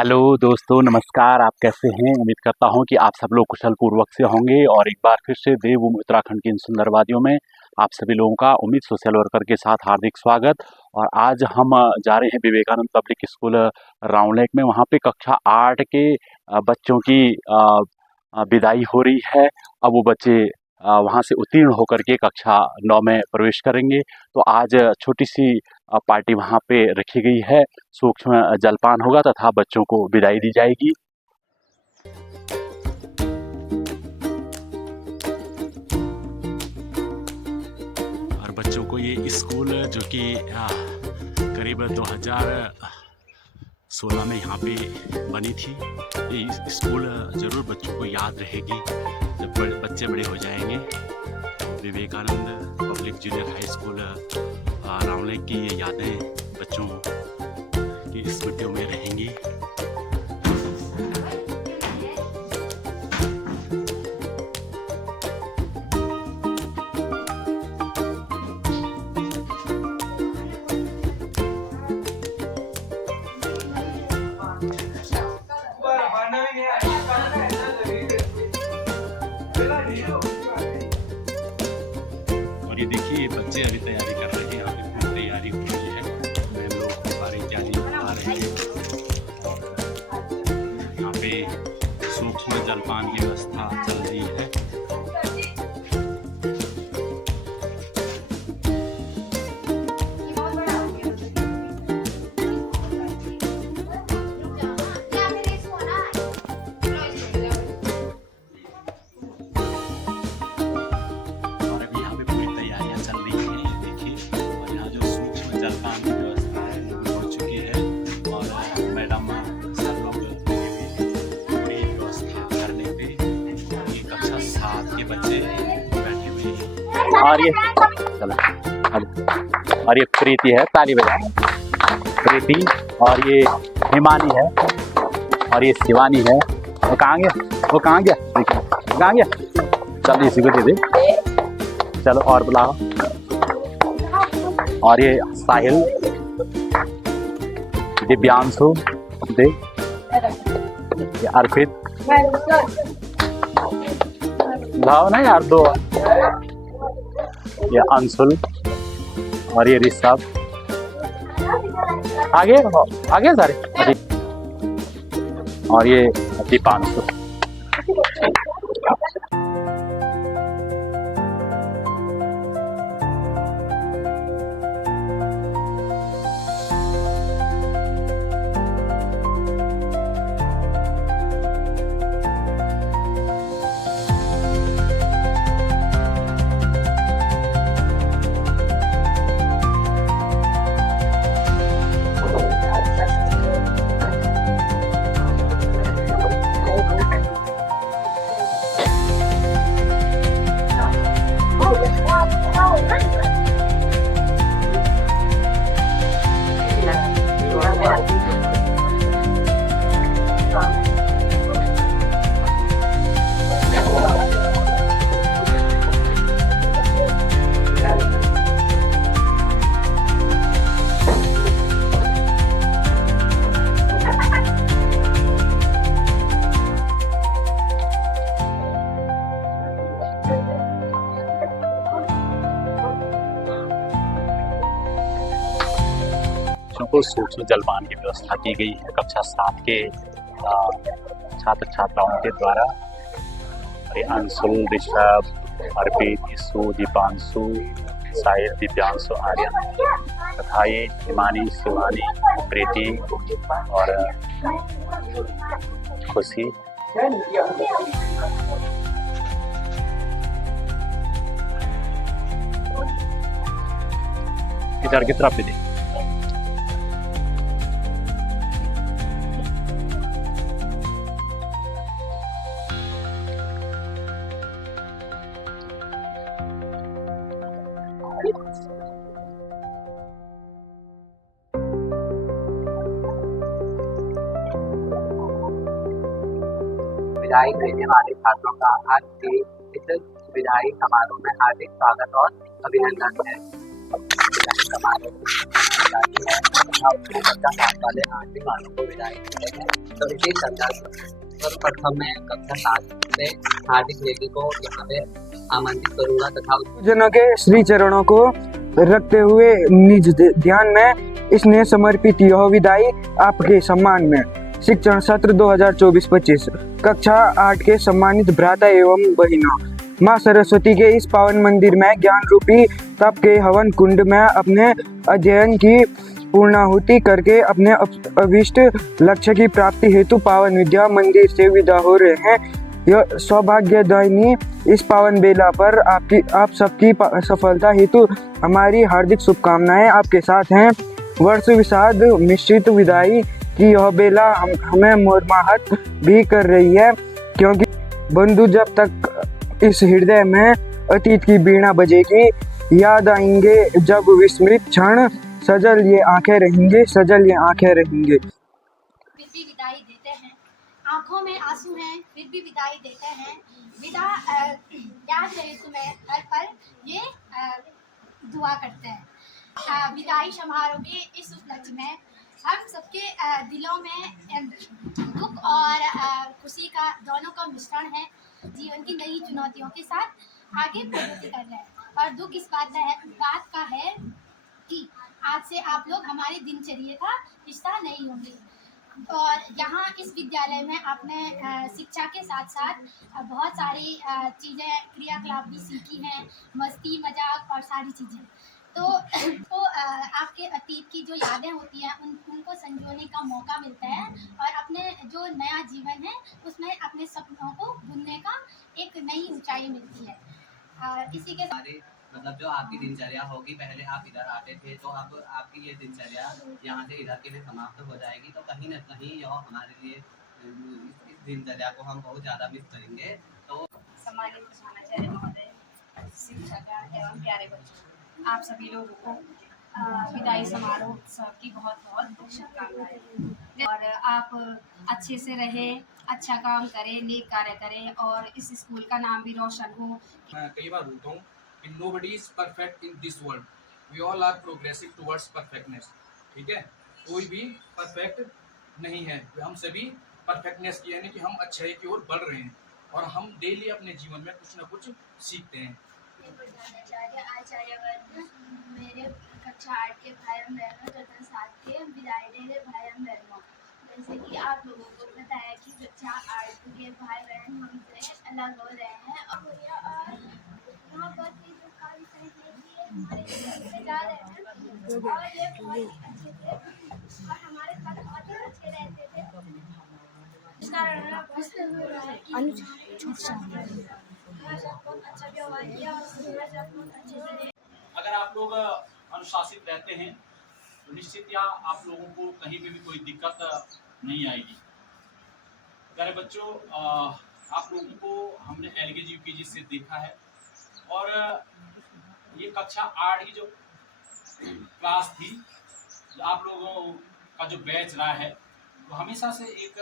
Hello दोस्तों, नमस्कार। आप कैसे हैं? उम्मीद करता हूं कि आप सब लोग कुशल पूर्वक से होंगे। और एक बार फिर से देवभूमि उत्तराखंड की इन सुंदर वादियों में आप सभी लोगों का उम्मीद सोशल वर्कर के साथ हार्दिक स्वागत। और आज हम जा रहे हैं Vivekananda public school round lake में। वहां पे कक्षा 8 के बच्चों की विदाई हो रही है। अब वो बच्चे वहाँ से उत्तीर्ण होकर के कक्षा 9 में प्रवेश करेंगे। तो आज छोटी सी पार्टी वहाँ पे रखी गई है। सूक्ष्म जलपान होगा तथा बच्चों को विदाई दी जाएगी। और बच्चों को ये स्कूल जो कि करीब 2016 में यहाँ पे बनी थी, ये स्कूल ज़रूर बच्चों को याद रहेगी जब बच्चे बड़े हो जाएंगे। Vivekananda public junior high school round lake की ये यादें बच्चों की स्मृतियों में रहेंगी। और ये देखिए बच्चे अभी तैयारी कर रहे हैं। यहाँ पे पूरी तैयारी हो रही है। मैम लोग बारी इत्यादि आ रहे हैं। यहाँ पे सूक्ष्म जलपान की व्यवस्था चल रही है। जलपान की व्यवस्था है हो चुकी है और मैडम सर लोग पूरी व्यवस्था करने पे ये कक्षा 7 के बच्चे बैठे हुए हैं। और ये प्रीति है, ताली बजाएं। प्रीति और ये हिमानी है और ये शिवानी है। वो कहाँ गया? वो कहाँ गया? कहाँ गया? चल इसी को दे दे। चलो और बुलाओ। और ये साहिल, दिव्यांशु, दे, ये अर्पित, लाओ ना यार दो। ये अंशुल और ये ऋषभ। आगे आगे सारे। और ये दीपांशु। को सूक्ष्म जलपान की व्यवस्था की गई है कक्षा 7 के छात्र छात्राओं के द्वारा। अंशुल, ऋषभ, अर्पित, ईशु, दीपांशु, साहिल, दिव्यांशु, आर्यन तथा ये हिमानी, शिवानी, प्रीति और खुशी। इधर की तरफ दे। विदाई लेने वाले छात्रों का आज के इस विदाई समारोह में हार्दिक स्वागत और अभिनंदन है। विदाई समारोह जाती है तथा उसके कक्षा 7 वाले आठवीं वालों को विदाई देते हैं। तो इसी संदर्भ में सर्वप्रथम मैं कक्षा 7 से हार्दिक नेगी को यहाँ पे आमंत्रित करूंगा तथा जनों के श्री चरणों को रखते हुए निज ध्यान में इसने समर्पित यह विदाई आपके सम्मान में शिक्षण सत्र 2024-25 कक्षा 8 के सम्मानित भ्राता एवं बहिनों, माँ सरस्वती के इस पावन मंदिर में ज्ञान रूपी तप के हवन कुंड में अपने अध्ययन की पूर्णाहुति करके अपने अभिष्ट लक्ष्य की प्राप्ति हेतु पावन विद्या मंदिर से विदा हो रहे हैं। यह सौभाग्यदायिनी इस पावन बेला पर आप सबकी सफलता हेतु हमारी हार्दिक शुभकामनाएं आपके साथ हैं। वर्ष विषाद मिश्रित विदाई की यह बेला हमें मोहमाहत भी कर रही है, क्योंकि बंधु जब तक इस हृदय में अतीत की बीणा बजेगी, याद आएंगे जब विस्मृत क्षण, सजल ये आंखें रहेंगे, सजल ये आंखें रहेंगे। फिर भी विदाई देते हैं, आंखों में आंसू हैं फिर भी विदाई देते हैं। विदा याद रहे तुम्हें हर पल, ये दुआ करते हैं। विदाई समारोह के इस उपलक्ष्य में हम सबके दिलों में दुख और खुशी का दोनों का मिश्रण है। जीवन की नई चुनौतियों के साथ आगे प्रगति कर रहे हैं और दुख इस बात का है कि आज से आप लोग हमारी दिनचर्या का हिस्सा नहीं होंगे। और यहाँ इस विद्यालय में आपने शिक्षा के साथ साथ बहुत सारी चीज़ें क्रियाकलाप भी सीखी हैं, मस्ती मजाक और सारी चीज़ें। तो आपके अतीत की जो यादें होती हैं उनको संजोने का मौका मिलता है और अपने जो नया जीवन है उसमें अपने सपनों को बुनने का एक नई ऊंचाई मिलती है। इसी के हमारे मतलब जो आपकी दिनचर्या होगी, पहले आप इधर आते थे तो अब आपकी ये दिनचर्या यहाँ से इधर के लिए समाप्त हो जाएगी। तो कहीं ना कहीं यह हमारे लिए इस दिनचर्या को हम बहुत ज़्यादा मिस करेंगे। तो सम्मानित प्रधानाचार्य महोदय, शिक्षक एवं प्यारे बच्चों, आप सभी लोगों को विदाई समारोह उत्सव की बहुत बहुत शुभकामनाएं। और आप अच्छे से रहें, अच्छा काम करें, नेक कार्य करें और इस स्कूल का नाम भी रोशन हो। मैं कई बार बोलता हूँ कि nobody is perfect in this world, we all are progressing towards perfectness। ठीक है, कोई भी परफेक्ट नहीं है, हम सभी परफेक्टनेस की यानी कि हम अच्छाई की ओर बढ़ रहे हैं और हम डेली अपने जीवन में कुछ ना कुछ सीखते हैं। आचार्यवर्ग, मेरे कक्षा 8 के भाई बहनों तथा 7 के विदाई दे भाई बहनों, जैसे कि आप लोगों को पता है कि कक्षा 8 के भाई बहन हमसे अलग हो रहे हैं और यहाँ पर जो कार्य करने के लिए हमारे से जा रहे हैं और ये बहुत ही अच्छे थे और हमारे साथ बहुत ही अच्छे रहते थे। इस कारण अच्छा व्यवहार किया और अच्छे से। अगर आप लोग अनुशासित रहते हैं तो निश्चित या आप लोगों को कहीं पे भी कोई दिक्कत नहीं आएगी। प्यारे बच्चों, आप लोगों को हमने LKG UKG से देखा है और ये कक्षा 8 की जो क्लास थी, आप लोगों का जो बैच रहा है वो हमेशा से एक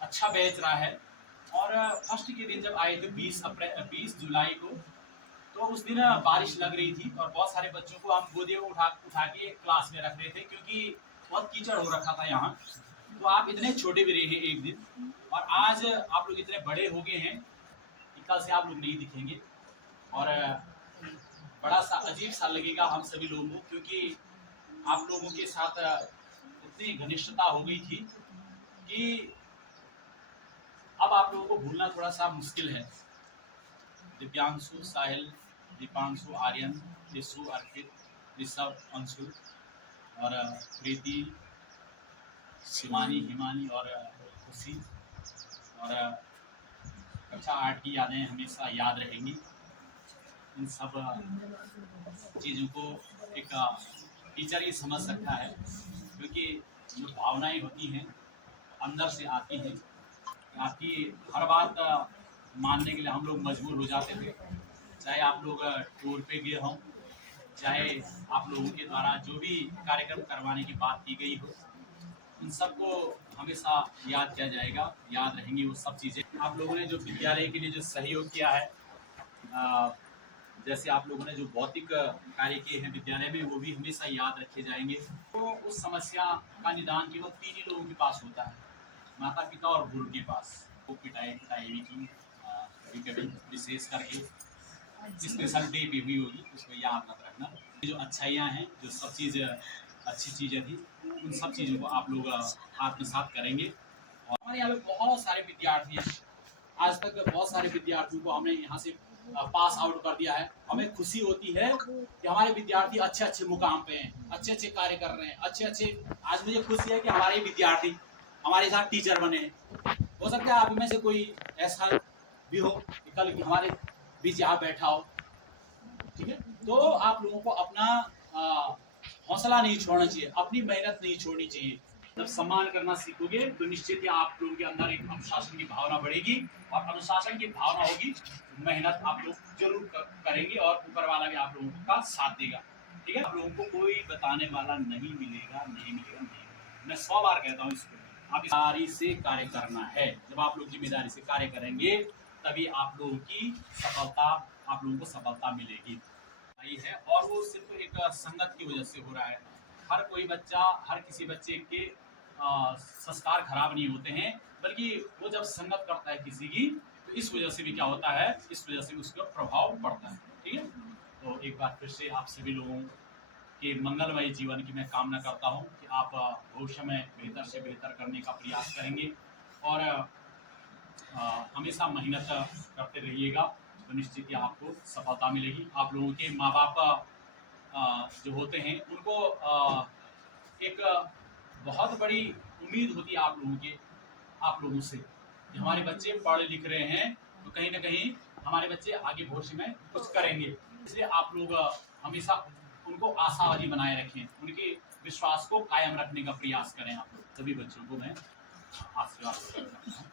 अच्छा बैच रहा है। और फर्स्ट के दिन जब आए थे 20 जुलाई को, तो उस दिन बारिश लग रही थी और बहुत सारे बच्चों को हम गोदी में उठा के क्लास में रख रहे थे क्योंकि बहुत कीचड़ हो रखा था यहाँ। तो आप इतने छोटे भी रहे एक दिन और आज आप लोग इतने बड़े हो गए हैं कि कल से आप लोग नहीं दिखेंगे और बड़ा सा अजीब सा लगेगा हम सभी लोगों को, क्योंकि आप लोगों के साथ इतनी घनिष्ठता हो गई थी कि अब आप लोगों को भूलना थोड़ा सा मुश्किल है। दिव्यांशु, साहिल, दीपांशु, आर्यन, यशु, अर्पित, ऋषभ, अंशु और प्रीति, शिवानी, हिमानी और खुशी और कक्षा 8 की यादें हमेशा याद रहेंगी। इन सब चीज़ों को एक टीचर ही समझ सकता है, क्योंकि जो भावनाएं होती हैं अंदर से आती हैं। आपकी हर बात मानने के लिए हम लोग मजबूर हो जाते थे, चाहे आप लोग टूर पे गए हों, चाहे आप लोगों के द्वारा जो भी कार्यक्रम करवाने की बात की गई हो, इन सबको हमेशा याद किया जाएगा, याद रहेंगी वो सब चीज़ें। आप लोगों ने जो विद्यालय के लिए जो सहयोग किया है, जैसे आप लोगों ने जो भौतिक कार्य किए हैं विद्यालय में, वो भी हमेशा याद रखे जाएंगे। तो उस समस्या का निदान केवल 3 ही लोगों के पास होता है, माता पिता और गुरु के पास। वो पिटाई भी की कभी कभी, विशेष करके स्पेशल डे पे भी होगी, उसको याद मत रखना। जो अच्छाइयाँ हैं, जो सब चीज़ अच्छी चीज़ें थी, उन सब चीज़ों को आप लोग आत्मसात करेंगे। और हमारे यहाँ पे बहुत सारे विद्यार्थी हैं, आज तक बहुत सारे विद्यार्थियों को हमने यहाँ से पास आउट कर दिया है। हमें खुशी होती है कि हमारे विद्यार्थी अच्छे अच्छे मुकाम पे हैं, अच्छे अच्छे कार्य कर रहे हैं, अच्छे अच्छे। आज मुझे खुशी है कि हमारे विद्यार्थी हमारे साथ टीचर बने। हो सकता है आप में से कोई ऐसा भी हो कि कल हमारे बीच यहाँ बैठा हो, ठीक है। तो आप लोगों को अपना हौसला नहीं छोड़ना चाहिए, अपनी मेहनत नहीं छोड़नी चाहिए। जब सम्मान करना सीखोगे तो निश्चित ही आप लोगों के अंदर एक अनुशासन की भावना बढ़ेगी, और अनुशासन की भावना होगी, मेहनत आप लोग जरूर करेंगे और ऊपर वाला भी आप लोगों का साथ देगा, ठीक है। आप लोगों को कोई बताने वाला नहीं मिलेगा, नहीं मिलेगा। मैं 100 बार कहता हूँ इसको, आप जिम्मेदारी से कार्य करना है। जब आप लोग जिम्मेदारी से कार्य करेंगे तभी आप लोगों की सफलता, आप लोगों को सफलता मिलेगी है। और वो सिर्फ एक संगत की वजह से हो रहा है। हर कोई बच्चा, हर किसी बच्चे के संस्कार खराब नहीं होते हैं, बल्कि वो जब संगत करता है किसी की, तो इस वजह से भी क्या होता है, इस वजह से उसका प्रभाव पड़ता है, ठीक है। तो एक बार फिर से आप सभी लोगों के मंगलमय जीवन की मैं कामना करता हूँ कि आप भविष्य में बेहतर से बेहतर करने का प्रयास करेंगे, और हमेशा मेहनत करते रहिएगा, तो निश्चित ही आपको सफलता मिलेगी। आप लोगों के माँ बाप जो होते हैं, उनको एक बहुत बड़ी उम्मीद होती है आप लोगों से कि हमारे बच्चे पढ़ लिख रहे हैं, तो कहीं ना कहीं हमारे बच्चे आगे भविष्य में कुछ करेंगे। इसलिए आप लोग हमेशा उनको आशावादी बनाए रखें, उनके विश्वास को कायम रखने का प्रयास करें। आप लोग सभी बच्चों को मैं आशीर्वाद करता हूँ।